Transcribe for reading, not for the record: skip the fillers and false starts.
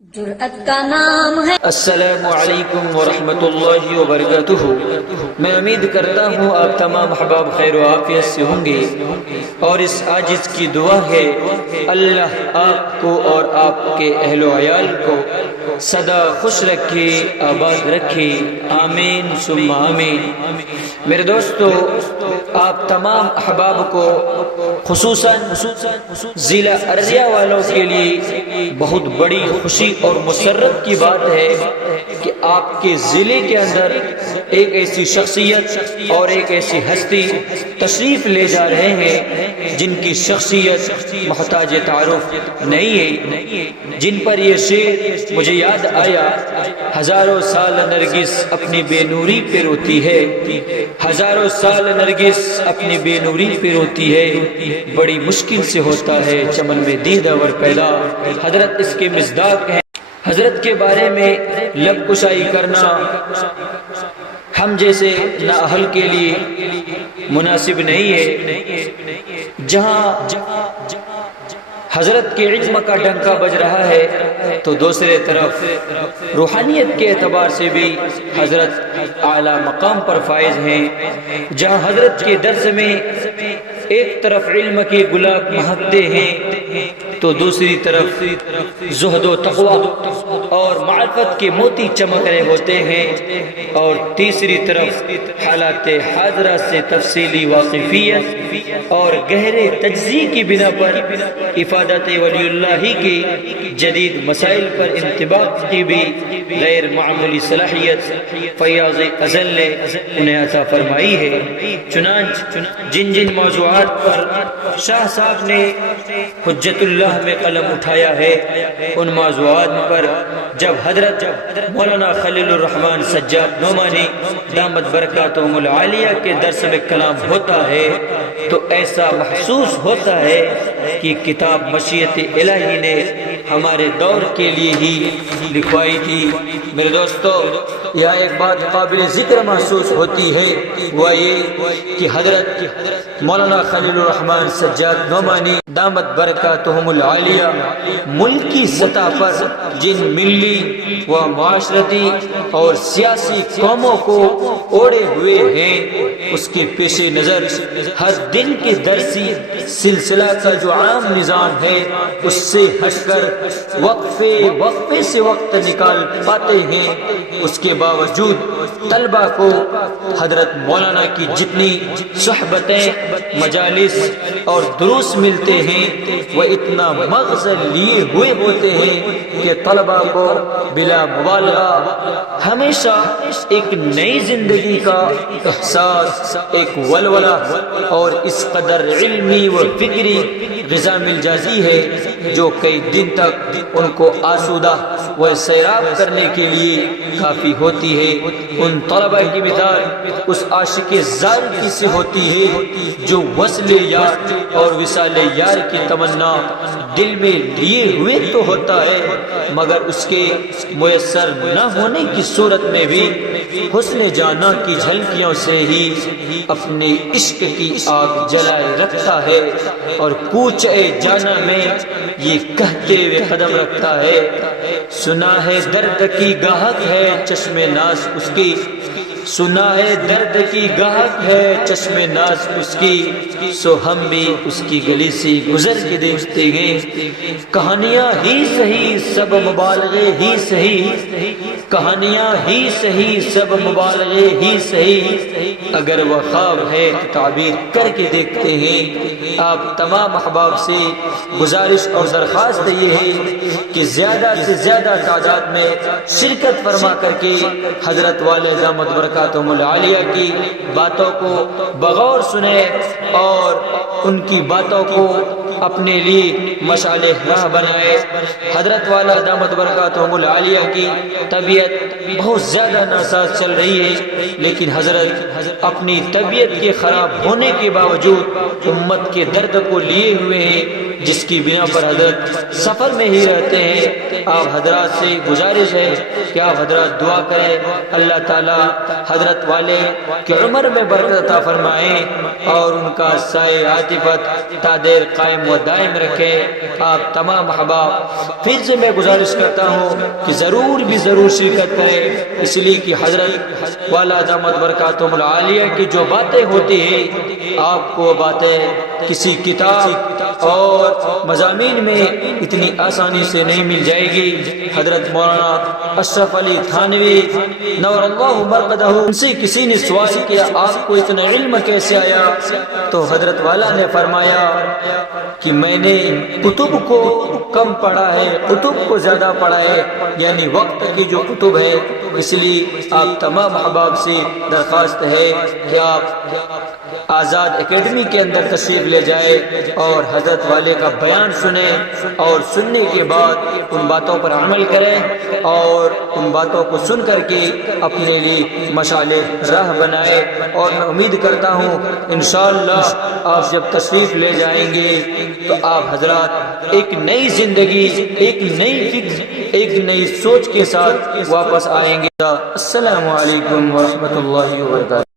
جرأت کا نام ہے۔ السلام علیکم ورحمۃ اللہ وبرکاتہ۔ میں امید کرتا ہوں آپ تمام احباب خیر و عافیت سے ہوں گے، اور اس عاجز کی دعا ہے اللہ آپ کو اور آپ کے اہل و عیال کو سدا خوش رکھے، آباد رکھے، آمین ثم آمین۔ میرے دوستو، آپ تمام احباب کو خصوصاً ضلع ارریہ والوں کے لیے بہت بڑی خوشی اور مسرت کی بات ہے کہ آپ کے ضلع کے اندر ایک ایسی شخصیت اور ایک ایسی ہستی تشریف لے جا رہے ہیں جن کی شخصیت محتاج تعارف نہیں ہے، جن پر یہ شعر مجھے یاد آیا، ہزاروں سال نرگس اپنی بے نوری پہ روتی ہے، ہزاروں سال نرگس اپنی بے نوری پہ روتی ہے، بڑی مشکل سے ہوتا ہے چمن میں دیدہ پیدا۔ حضرت اس کے مصداق ہیں۔ حضرت کے بارے میں لب کشائی کرنا ہم جیسے نااہل کے لیے مناسب نہیں ہے۔ جہاں حضرت کے علم کا ڈنکا بج رہا ہے تو دوسرے طرف روحانیت کے اعتبار سے بھی حضرت اعلیٰ مقام پر فائز ہیں۔ جہاں حضرت کے درس میں ایک طرف علم کے گلاب مہکتے ہیں تو دوسری طرف زہد و تقوی اور معرفت کے موتی چمک رہے ہوتے ہیں، اور تیسری طرف حالات حاضرہ سے تفصیلی واقفیت اور گہرے تجزیے کی بنا پر افادت ولی اللہ کی جدید مسائل پر انطباق کی بھی غیر معمولی صلاحیت فیاض ازل نے انہیں عطا فرمائی ہے۔ چنانچہ جن موضوعات پر شاہ صاحب نے حجت اللہ میں قلم اٹھایا ہے، ان موضوعات پر جب حضرت مولانا خلیل الرحمن سجاد نعمانی دامت برکاتہم العالیہ کے درس میں کلام ہوتا ہے تو ایسا محسوس ہوتا ہے کہ کتاب مشیت الہی نے ہمارے دور کے لیے ہی لکھوائی تھی۔ میرے دوستو، یہاں ایک بات قابل ذکر محسوس ہوتی ہے، وہ یہ کہ حضرت مولانا خلیل الرحمن سجاد نعمانی دامت برکاتہم العالیہ ملکی سطح پر جن ملی و معاشرتی اور سیاسی قوموں کو اوڑے ہوئے ہیں، اس کے پیش نظر ہر دن کے درسی سلسلہ کا جو عام نظام ہے اس سے ہٹ کر وقفے سے وقت نکال پاتے ہیں۔ اس کے باوجود طلبہ کو حضرت مولانا کی جتنی صحبتیں، مجالس اور دروس ملتے ہیں وہ اتنا مغز لیے ہوئے ہوتے ہیں کہ طلبہ کو بلا مبالغہ ہمیشہ ایک نئی زندگی کا احساس، ایک ولولہ اور اس قدر علمی و فکری غذا مل جاتی ہے جو کئی دن تک ان کو آسودہ و سیراب کرنے کے لیے کافی ہوتی ہے۔ ان طلبہ کی مثال اس عاشق زار کی سے ہوتی ہے جو وصل یار اور وصال یار کی تمنا دل میں لیے ہوئے تو ہوتا ہے، مگر اس کے میسر نہ ہونے کی صورت میں بھی حسن جانا کی جھلکیوں سے ہی اپنے عشق کی آگ جلائے رکھتا ہے، اور کوچے جانا میں یہ کہتے ہوئے قدم رکھتا ہے، سنا ہے درد کی گاہک ہے چشم ناز اس کی، سنا ہے درد کی گاہک ہے چشم ناز اس کی، سو ہم بھی اس کی گلی سے گزر کے دیکھتے ہیں۔ کہانیاں ہی صحیح سب مبالغے ہی صحیح، کہانیاں ہی صحیح سب مبالغے ہی صحیح، اگر وہ خواب ہے تو تعبیر کر کے دیکھتے ہیں۔ آپ تمام احباب سے گزارش اور درخواست یہ ہے کہ زیادہ سے زیادہ تعداد میں شرکت فرما کر کے حضرت والے دامت برکاتہم العالیہ کی باتوں کو بغور سنیں اور ان کی باتوں کو اپنے لیے مشعل راہ بنائے۔ حضرت والا دامت برکاتہم العالیہ کی طبیعت بہت زیادہ ناساز چل رہی ہے، لیکن حضرت اپنی طبیعت کے خراب ہونے کے باوجود امت کے درد کو لیے ہوئے ہیں، جس کی بنا پر حضرت سفر میں ہی رہتے ہیں۔ آپ حضرات سے گزارش ہے کہ آپ حضرات دعا کریں، اللہ تعالی حضرت والے کی عمر میں برکت عطا فرمائیں اور ان کا سائے عاطفت تا دیر قائم و دائم رکھے۔ آپ تمام احباب پھر سے میں گزارش کرتا ہوں کہ ضرور بھی ضرور شرکت کریں، اس لیے کہ حضرت والا دامت برکاتہم العالیہ کی جو باتیں ہوتی ہیں، آپ کو باتیں کسی کتاب اور مضامین میں اتنی آسانی سے نہیں مل جائے گی۔ حضرت مولانا اشرف علی تھانوی نور اللہ مرقدہ، ان سے کسی نے سوال کیا آپ کو اتنا علم کیسے آیا؟ تو حضرت والا نے فرمایا کہ میں نے کتب کو کم پڑھا ہے، کتب کو زیادہ پڑھا ہے، یعنی وقت کی جو کتب ہے۔ اس لیے آپ تمام احباب سے درخواست ہے کہ آپ آزاد اکیڈمی کے اندر تشریف لے جائے اور حضرت والے کا بیان سنیں، اور سننے کے بعد ان باتوں پر عمل کریں اور ان باتوں کو سن کر کے اپنے لیے مشعل راہ بنائے۔ اور میں امید کرتا ہوں انشاءاللہ آپ جب تشریف لے جائیں گے تو آپ حضرات ایک نئی زندگی، ایک نئی فکر، ایک نئی سوچ کے ساتھ واپس آئیں گے۔ السلام علیکم ورحمۃ اللہ وبرکاتہ۔